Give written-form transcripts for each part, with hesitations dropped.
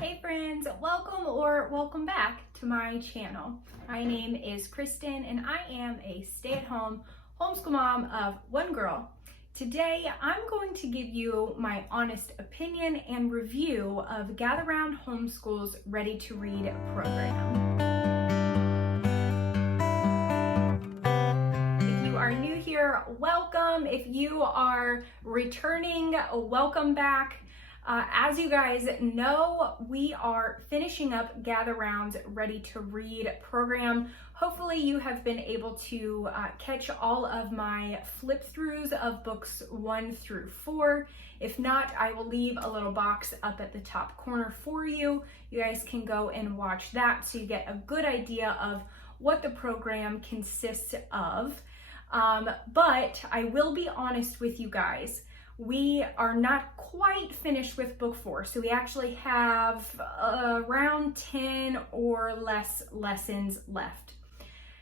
Hey friends, welcome back to my channel. My name is Kristen and I am a stay-at-home homeschool mom of one girl. Today I'm going to give you my honest opinion and review of Gather Round Homeschool's Ready to Read program. If you are new here, welcome. If you are returning, welcome back. As you guys know, we are finishing up Gather Round's Ready to Read program. Hopefully you have been able to catch all of my flip-throughs of books 1 through 4. If not, I will leave a little box up at the top corner for you. You guys can go and watch that so you get a good idea of what the program consists of. But I will be honest with you guys. We are not quite finished with book 4, so we actually have around 10 or less lessons left.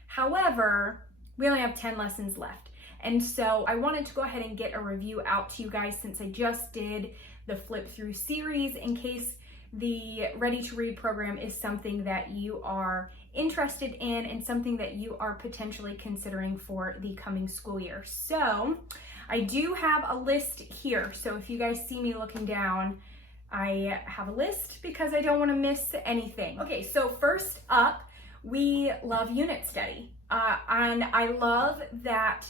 However, we only have 10 lessons left, and so I wanted to go ahead and get a review out to you guys since I just did the flip through series, in case the Ready to Read program is something that you are interested in and something that you are potentially considering for the coming school year. So I do have a list here, so if you guys see me looking down, I have a list because I don't want to miss anything. Okay, so first up, we love unit study. And I love that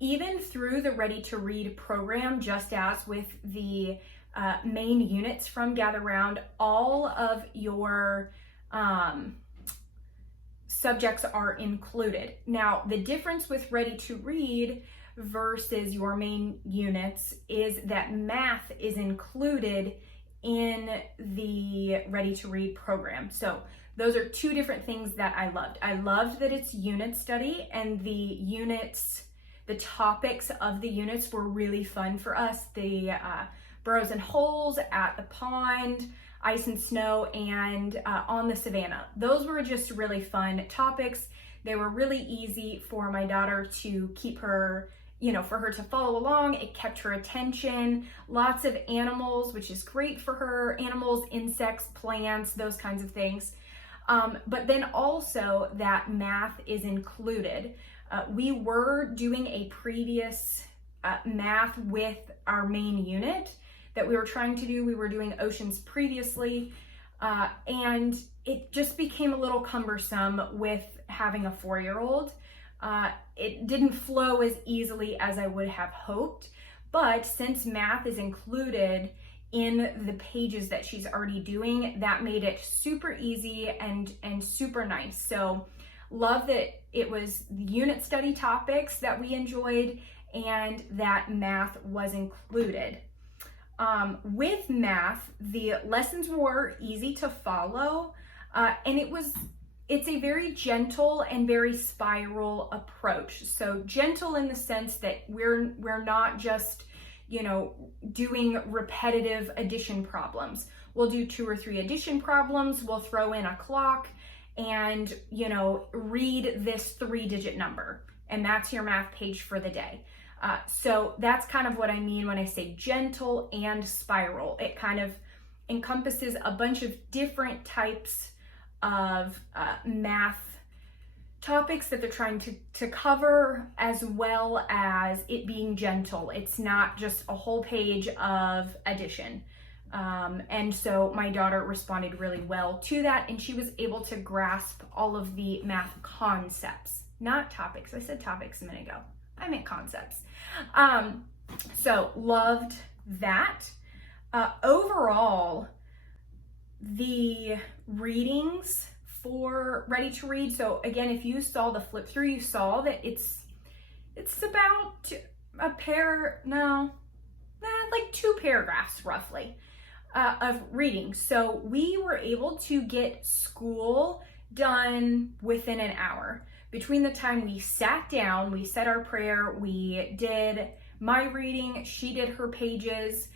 even through the Ready to Read program, just as with the main units from Gather Round, all of your subjects are included. Now, the difference with Ready to Read versus your main units is that math is included in the Ready to Read program. So those are two different things that I loved. I loved that it's unit study, and the topics of the units were really fun for us. The burrows and holes, at the pond, ice and snow, and on the savannah. Those were just really fun topics. They were really easy for my daughter to keep her, for her to follow along. It kept her attention. Lots of animals, which is great for her. Animals, insects, plants, those kinds of things. But then also that math is included. We were doing a previous math with our main unit that we were trying to do. We were doing oceans previously, and it just became a little cumbersome with having a 4-year-old. It didn't flow as easily as I would have hoped, but since math is included in the pages that she's already doing, that made it super easy and super nice. So love that it was the unit study topics that we enjoyed and that math was included. With math, the lessons were easy to follow, and it's a very gentle and very spiral approach. So gentle in the sense that we're not just, doing repetitive addition problems. We'll do 2 or 3 addition problems. We'll throw in a clock and, read this 3-digit number. And that's your math page for the day. So that's kind of what I mean when I say gentle and spiral. It kind of encompasses a bunch of different types of math topics that they're trying to cover, as well as it being gentle. It's not just a whole page of addition. And so my daughter responded really well to that, and she was able to grasp all of the math concepts, not topics. I said topics a minute ago. I meant concepts. So loved that. Overall, the readings for Ready to Read. So again, if you saw the flip through, you saw that it's about like 2 paragraphs roughly of reading. So we were able to get school done within an hour. Between the time we sat down, we said our prayer, we did my reading, she did her pages,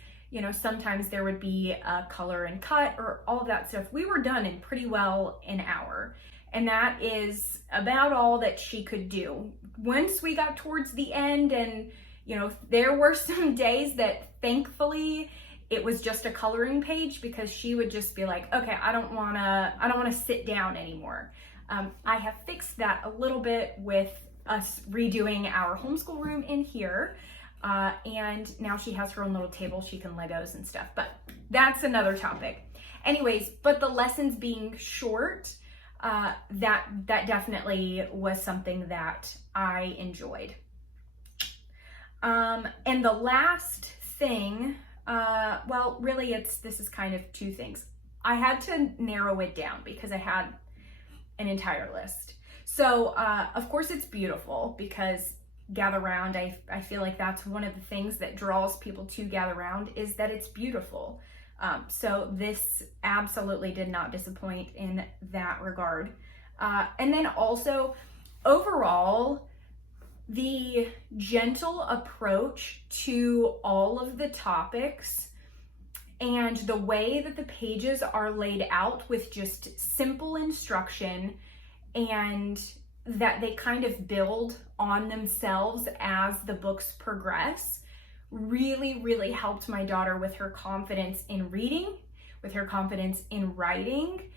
sometimes there would be a color and cut or all of that stuff. We were done in pretty well an hour. And that is about all that she could do. Once we got towards the end, and there were some days that thankfully it was just a coloring page, because she would just be like, okay, I don't wanna sit down anymore. I have fixed that a little bit with us redoing our homeschool room in here. And now she has her own little table she can Legos and stuff, but that's another topic. Anyways, but the lessons being short, that definitely was something that I enjoyed. And the last thing, well, really this is kind of two things. I had to narrow it down because I had an entire list. So, of course it's beautiful, because Gather Round, I feel like that's one of the things that draws people to Gather Round, is that it's beautiful. So this absolutely did not disappoint in that regard. And then also, overall, the gentle approach to all of the topics and the way that the pages are laid out with just simple instruction, and that they kind of build on themselves as the books progress, really helped my daughter with her confidence in reading, with her confidence in writing,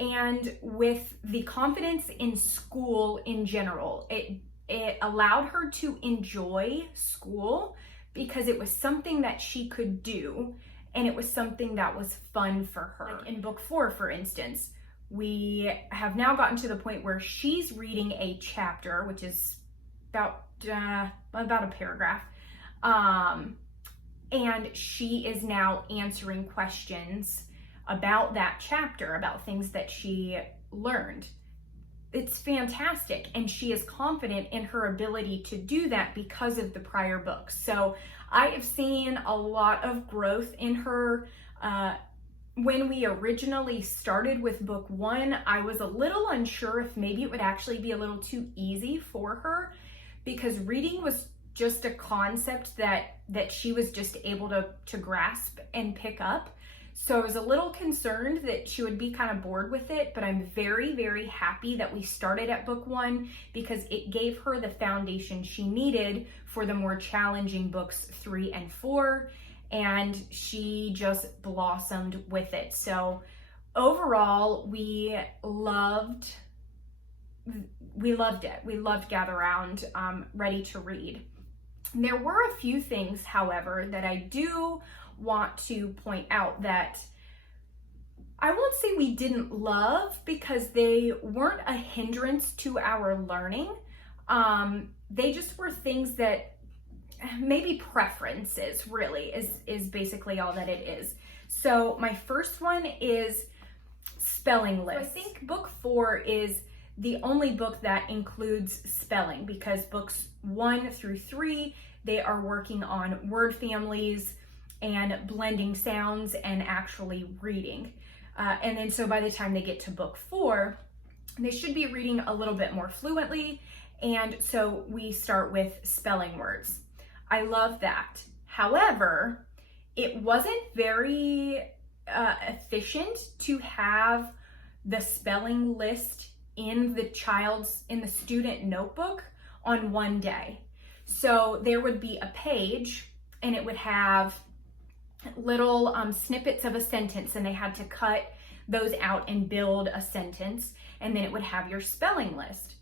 and with the confidence in school in general. It allowed her to enjoy school because it was something that she could do, and it was something that was fun for her. Like in book 4, for instance, we have now gotten to the point where she's reading a chapter, which is about a paragraph, and she is now answering questions about that chapter, about things that she learned. It's fantastic, and she is confident in her ability to do that because of the prior books. So I have seen a lot of growth in her. When we originally started with book 1, I was a little unsure if maybe it would actually be a little too easy for her, because reading was just a concept that she was just able to grasp and pick up. So I was a little concerned that she would be kind of bored with it, but I'm very happy that we started at book 1, because it gave her the foundation she needed for the more challenging books 3 and 4, and she just blossomed with it. So overall, we loved it. We loved Gather Round, Ready to Read. There were a few things, however, that I do want to point out that I won't say we didn't love, because they weren't a hindrance to our learning. They just were things that maybe preferences, really, is basically all that it is. So my first one is spelling lists. So I think book 4 is the only book that includes spelling, because books 1 through 3, they are working on word families and blending sounds and actually reading. And then so by the time they get to book 4, they should be reading a little bit more fluently. And so we start with spelling words. I love that. However, it wasn't very efficient to have the spelling list in the student notebook on one day. So there would be a page, and it would have little snippets of a sentence, and they had to cut those out and build a sentence, and then it would have your spelling list,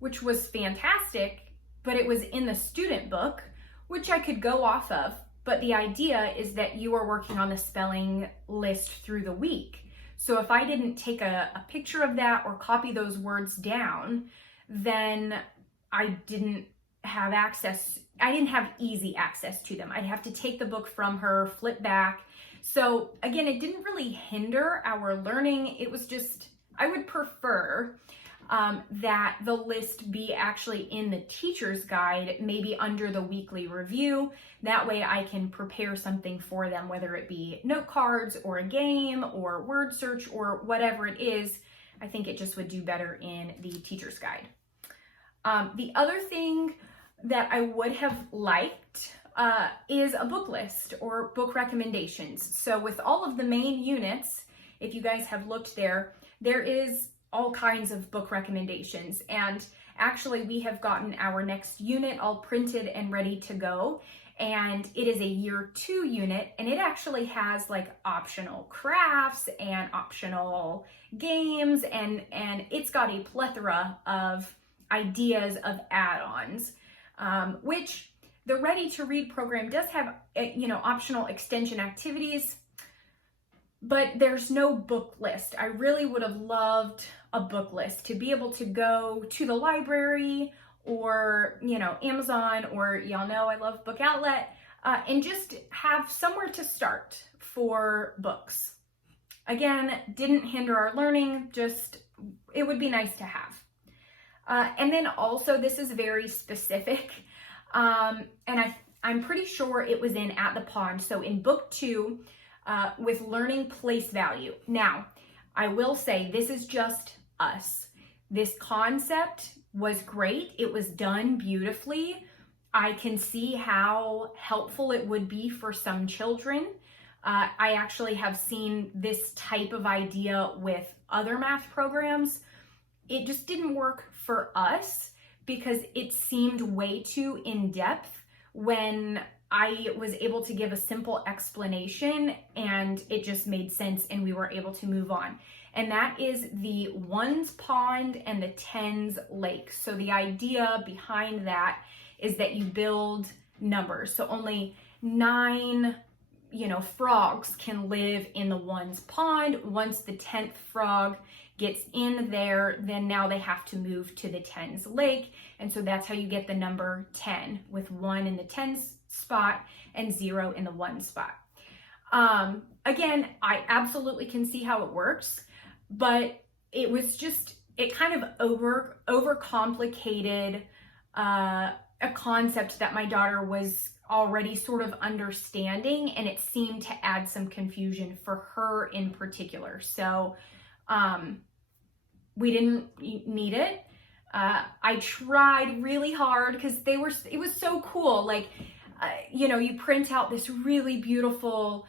which was fantastic, but it was in the student book, which I could go off of. But the idea is that you are working on the spelling list through the week. So if I didn't take a picture of that or copy those words down, then I didn't have easy access to them. I'd have to take the book from her, flip back. So again, it didn't really hinder our learning. It was just, I would prefer that the list be actually in the teacher's guide, maybe under the weekly review. That way I can prepare something for them, whether it be note cards or a game or word search or whatever it is. I think it just would do better in the teacher's guide. The other thing that I would have liked is a book list or book recommendations. So with all of the main units, if you guys have looked there is all kinds of book recommendations. And actually we have gotten our next unit all printed and ready to go. and it is a year 2 unit, and it actually has like optional crafts and optional games, and it's got a plethora of ideas of add-ons, which the Ready to Read program does have, optional extension activities, but there's no book list. I really would have loved a book list to be able to go to the library or, Amazon, or y'all know I love Book Outlet, and just have somewhere to start for books. Again, didn't hinder our learning, just it would be nice to have. And then also, this is very specific, and I'm pretty sure it was in At the Pond. So in book 2, with learning place value. Now, I will say this is just us. This concept was great. It was done beautifully. I can see how helpful it would be for some children. I actually have seen this type of idea with other math programs. It just didn't work for us because it seemed way too in-depth when I was able to give a simple explanation and it just made sense and we were able to move on. And that is the ones pond and the tens lake. So the idea behind that is that you build numbers. So only 9, frogs can live in the ones pond. Once the 10th frog gets in there, then now they have to move to the tens lake. And so that's how you get the number 10, with 1 in the tens spot and 0 in the 1 spot. Again, I absolutely can see how it works, but it was just, it kind of overcomplicated a concept that my daughter was already sort of understanding, and it seemed to add some confusion for her in particular. So we didn't need it. I tried really hard because it was so cool. Like, you print out this really beautiful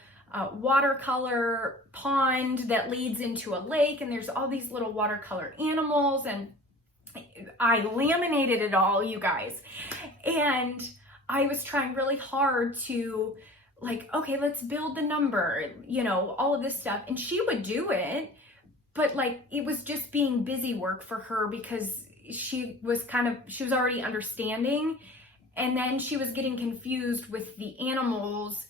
watercolor pond that leads into a lake, and there's all these little watercolor animals, and I laminated it all, you guys. And I was trying really hard to, like, okay, let's build the number, all of this stuff. And she would do it, but like, it was just being busy work for her because she was already understanding. And then she was getting confused with the animals,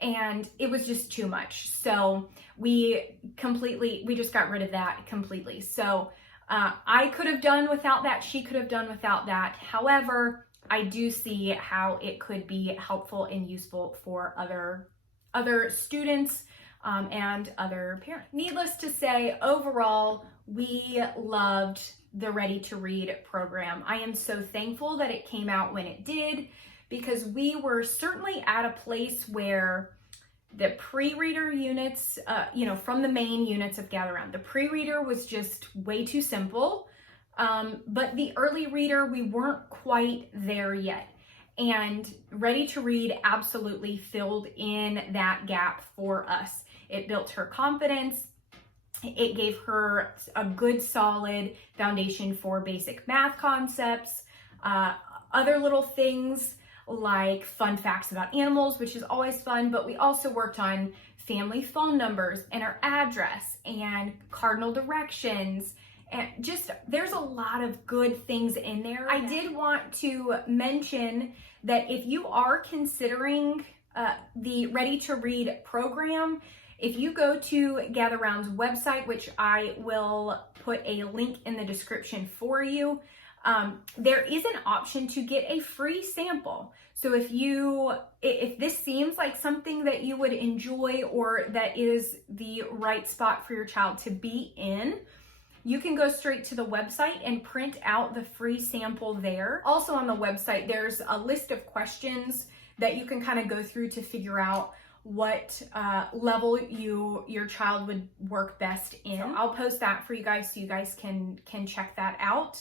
and it was just too much. So we just got rid of that completely. So I could have done without that. She could have done without that. However, I do see how it could be helpful and useful for other students and other parents. Needless to say, overall, we loved the Ready to Read program. I am so thankful that it came out when it did, because we were certainly at a place where the pre-reader units, from the main units of Gather Round, the pre-reader was just way too simple. But the early reader, we weren't quite there yet. And Ready to Read absolutely filled in that gap for us. It built her confidence. It gave her a good, solid foundation for basic math concepts, other little things like fun facts about animals, which is always fun, but we also worked on family phone numbers and our address and cardinal directions. And just, there's a lot of good things in there. I did want to mention that if you are considering the Ready to Read program, if you go to Gather Round's website, which I will put a link in the description for you, there is an option to get a free sample. So if this seems like something that you would enjoy or that is the right spot for your child to be in, you can go straight to the website and print out the free sample there. Also on the website, there's a list of questions that you can kind of go through to figure out what level your child would work best in. So I'll post that for you guys so you guys can check that out.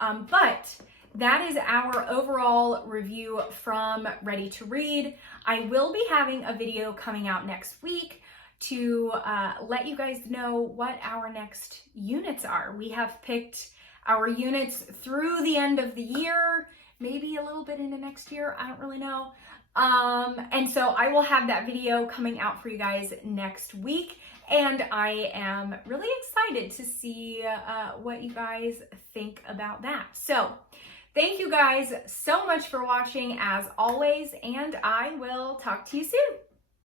But that is our overall review from Ready to Read. I will be having a video coming out next week to let you guys know what our next units are. We have picked our units through the end of the year, maybe a little bit into next year, I don't really know. And so I will have that video coming out for you guys next week. And I am really excited to see what you guys think about that. So thank you guys so much for watching as always, and I will talk to you soon.